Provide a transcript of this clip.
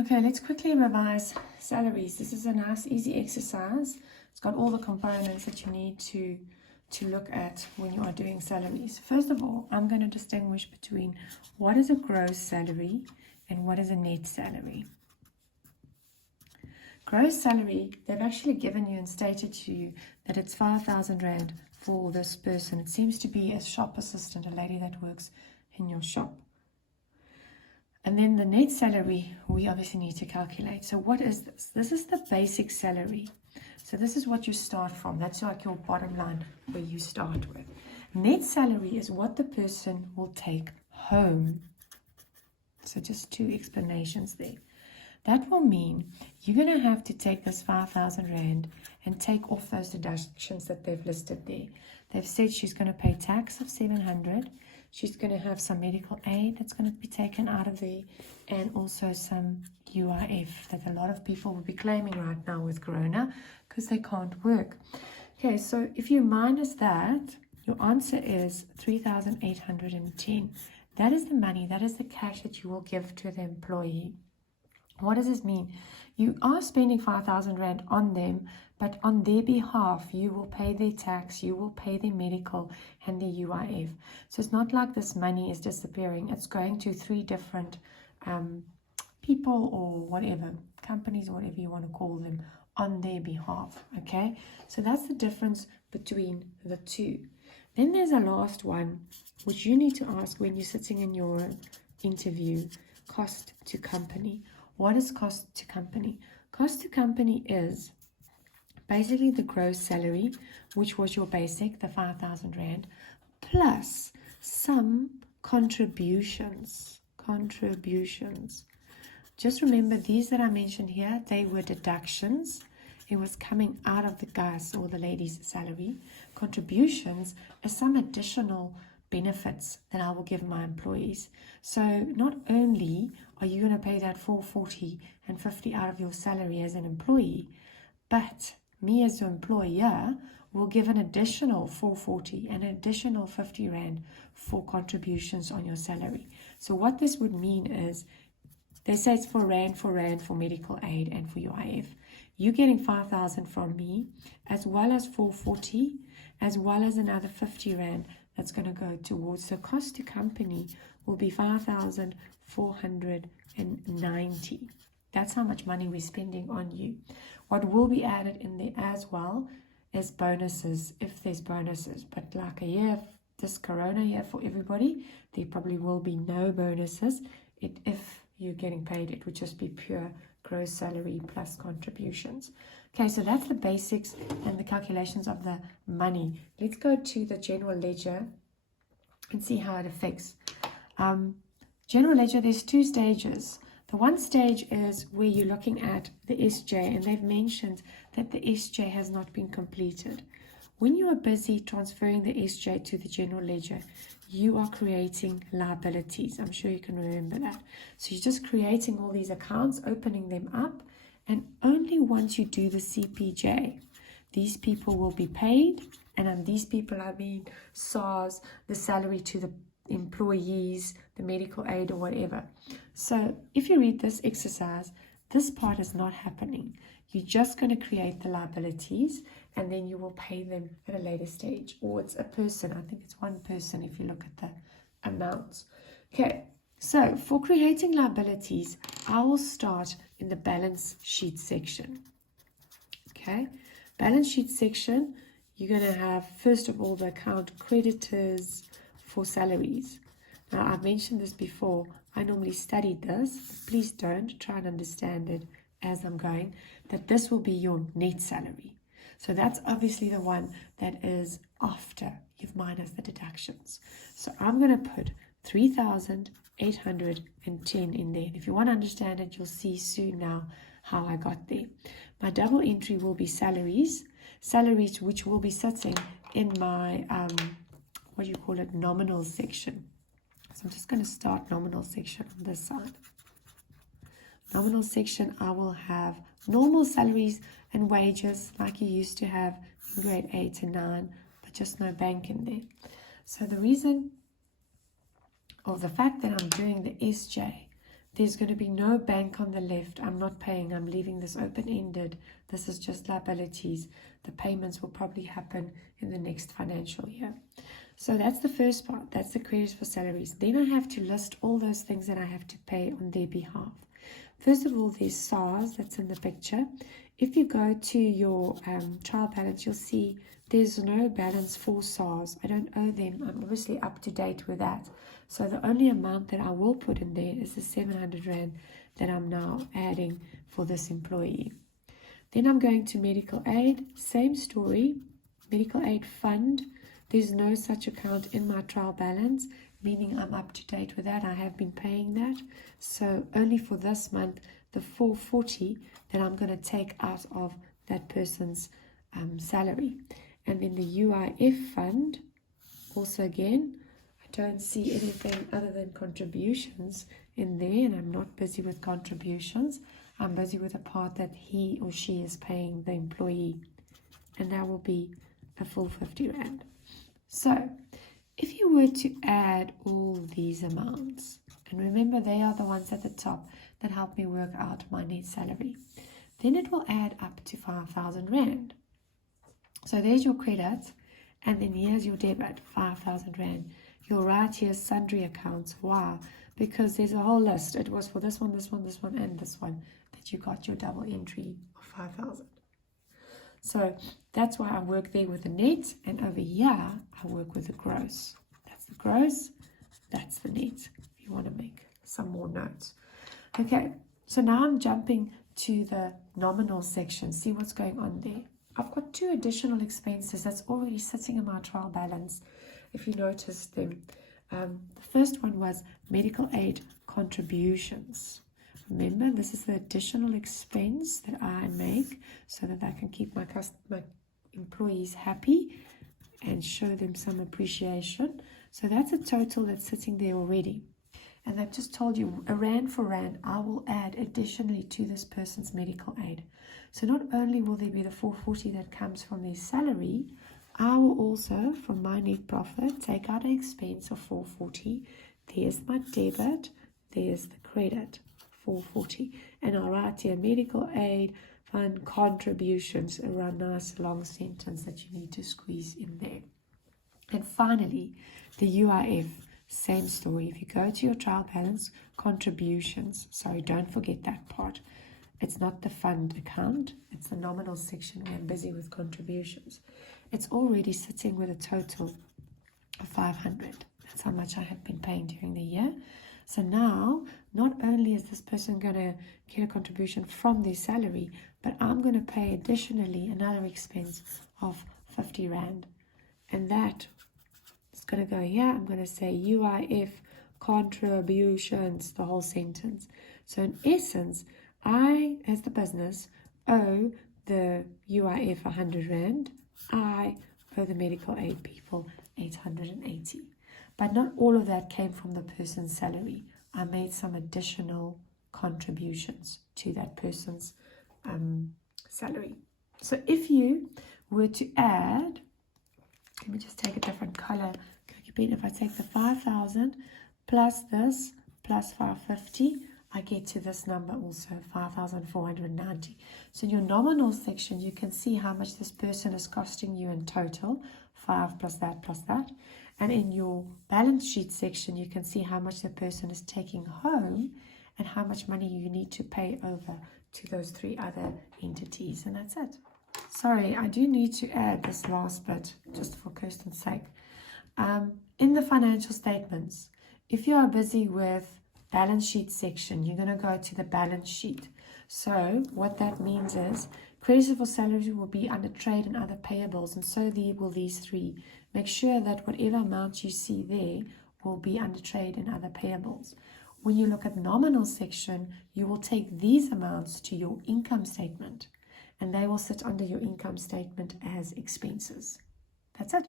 Okay, let's quickly revise salaries. This is a nice, easy exercise. It's got all the components that you need to look at when you are doing salaries. First of all, I'm going to distinguish between what is a gross salary and what is a net salary. Gross salary, they've actually given you and stated to you that it's 5,000 Rand for this person. It seems to be a shop assistant, a lady that works in your shop. And then the net salary, we obviously need to calculate. So what is this? This is the basic salary. So this is what you start from. That's like your bottom line where you start with. Net salary is what the person will take home. So just two explanations there. That will mean you're going to have to take this 5,000 Rand and take off those deductions that they've listed there. They've said she's going to pay tax of 700. She's going to have some medical aid that's going to be taken out of there, and also some UIF that a lot of people will be claiming right now with Corona because they can't work. Okay, so if you minus that, your answer is 3,810. That is the money, that is the cash that you will give to the employee. What does this mean? You are spending 5,000 Rand on them, but on their behalf, you will pay their tax, you will pay their medical and their UIF. So it's not like this money is disappearing. It's going to three different people or whatever, companies or whatever you want to call them, on their behalf, okay? So that's the difference between the two. Then there's a last one, which you need to ask when you're sitting in your interview, cost to company. What is cost to company? Cost to company is basically the gross salary, which was your basic, the 5,000 Rand, plus some contributions. Just remember, these that I mentioned here, they were deductions. It was coming out of the guy's or the lady's salary. Contributions are some additional benefits that I will give my employees. So not only are you going to pay that 440 and 50 out of your salary as an employee, but me as your employer will give an additional 440 and an additional 50 Rand for contributions on your salary. So what this would mean is, they say it's for Rand for medical aid and for UIF. You're getting 5,000 from me, as well as 440, as well as another 50 Rand that's going to go towards. So cost to company will be 5,490. That's how much money we're spending on you. What will be added in there as well is bonuses, if there's bonuses. But like a year, this Corona year for everybody, there probably will be no bonuses. If you're getting paid, it would just be pure gross salary plus contributions. Okay, so that's the basics and the calculations of the money. Let's go to the general ledger and see how it affects. General ledger, there's two stages. The one stage is where you're looking at the SJ, and they've mentioned that the SJ has not been completed. When you are busy transferring the SJ to the general ledger, you are creating liabilities. I'm sure you can remember that. So you're just creating all these accounts, opening them up, and only once you do the CPJ, these people will be paid. And on these people, I mean SARS, the salary to the employees, the medical aid or whatever. So if you read this exercise, this part is not happening. You're just going to create the liabilities, and then you will pay them at a later stage. Or it's a person. I think it's one person if you look at the amounts. Okay, so for creating liabilities, I will start in the balance sheet section. Okay, balance sheet section, you're going to have, first of all, the account creditors for salaries. Now, I've mentioned this before. I normally studied this, but please don't try and understand it as I'm going, that this will be your net salary. So that's obviously the one that is after you've minus the deductions. So I'm going to put 3,810 in there. And if you want to understand it, you'll see soon now how I got there. My double entry will be salaries, which will be sitting in my, nominal section. So I'm just going to start nominal section on this side. Nominal section, I will have normal salaries and wages like you used to have in grade 8 and 9, but just no bank in there. So the reason of the fact that I'm doing the SJ There's going to be no bank on the left. I'm not paying. I'm leaving this open-ended. This is just liabilities. The payments will probably happen in the next financial year. So that's the first part. That's the queries for salaries. Then I have to list all those things that I have to pay on their behalf. First of all, there's SARS that's in the picture. If you go to your trial balance, you'll see there's no balance for SARS. I don't owe them. I'm obviously up to date with that. So the only amount that I will put in there is the 700 Rand that I'm now adding for this employee. Then I'm going to medical aid. Same story. Medical aid fund. There's no such account in my trial balance, meaning I'm up to date with that. I have been paying that. So only for this month, the 440 that I'm going to take out of that person's salary. And then the UIF fund, also again, I don't see anything other than contributions in there, and I'm not busy with contributions. I'm busy with the part that he or she is paying the employee, and that will be a full 50 Rand. So if you were to add all these amounts, and remember they are the ones at the top that help me work out my net salary, then it will add up to 5,000 Rand. So there's your credit, and then here's your debit, 5,000 Rand. You'll write here sundry accounts. Why? Because there's a whole list. It was for this one, this one, this one, and this one that you got your double entry of 5,000. So that's why I work there with the net, and over here I work with the gross. That's the gross, that's the net, if you want to make some more notes. Okay, so now I'm jumping to the nominal section. See what's going on there. I've got 2 additional expenses that's already sitting in my trial balance, if you notice them. The first one was medical aid contributions. Remember, this is the additional expense that I make so that I can keep my employees happy and show them some appreciation. So that's a total that's sitting there already. And I've just told you, a Rand for Rand, I will add additionally to this person's medical aid. So not only will there be the 440 that comes from their salary, I will also, from my net profit, take out an expense of 440. There's my debit, there's the credit, 440. And I'll write here medical aid fund contributions, a nice long sentence that you need to squeeze in there. And finally, the UIF, same story. If you go to your trial balance, contributions, sorry, don't forget that part. It's not the fund account, it's the nominal section where I'm busy with contributions. It's already sitting with a total of 500. That's how much I have been paying during the year. So now, not only is this person going to get a contribution from their salary, but I'm going to pay additionally another expense of 50 Rand. And that is going to go here. I'm going to say UIF contributions, the whole sentence. So in essence, I, as the business, owe the UIF 100 Rand. I owe the medical aid people 880. But not all of that came from the person's salary. I made some additional contributions to that person's salary. So if you were to add, let me just take a different color. If I take the 5,000 plus this plus 550, I get to this number also, 5,490. So in your nominal section, you can see how much this person is costing you in total, 5 plus that plus that. And in your balance sheet section, you can see how much the person is taking home and how much money you need to pay over to those 3 other entities. And that's it. Sorry, I do need to add this last bit, just for Kirsten's sake. In the financial statements, if you are busy with balance sheet section, you're going to go to the balance sheet. So what that means is creditors for salaries will be under trade and other payables, and so will these 3. Make sure that whatever amount you see there will be under trade and other payables. When you look at nominal section, you will take these amounts to your income statement, and they will sit under your income statement as expenses. That's it.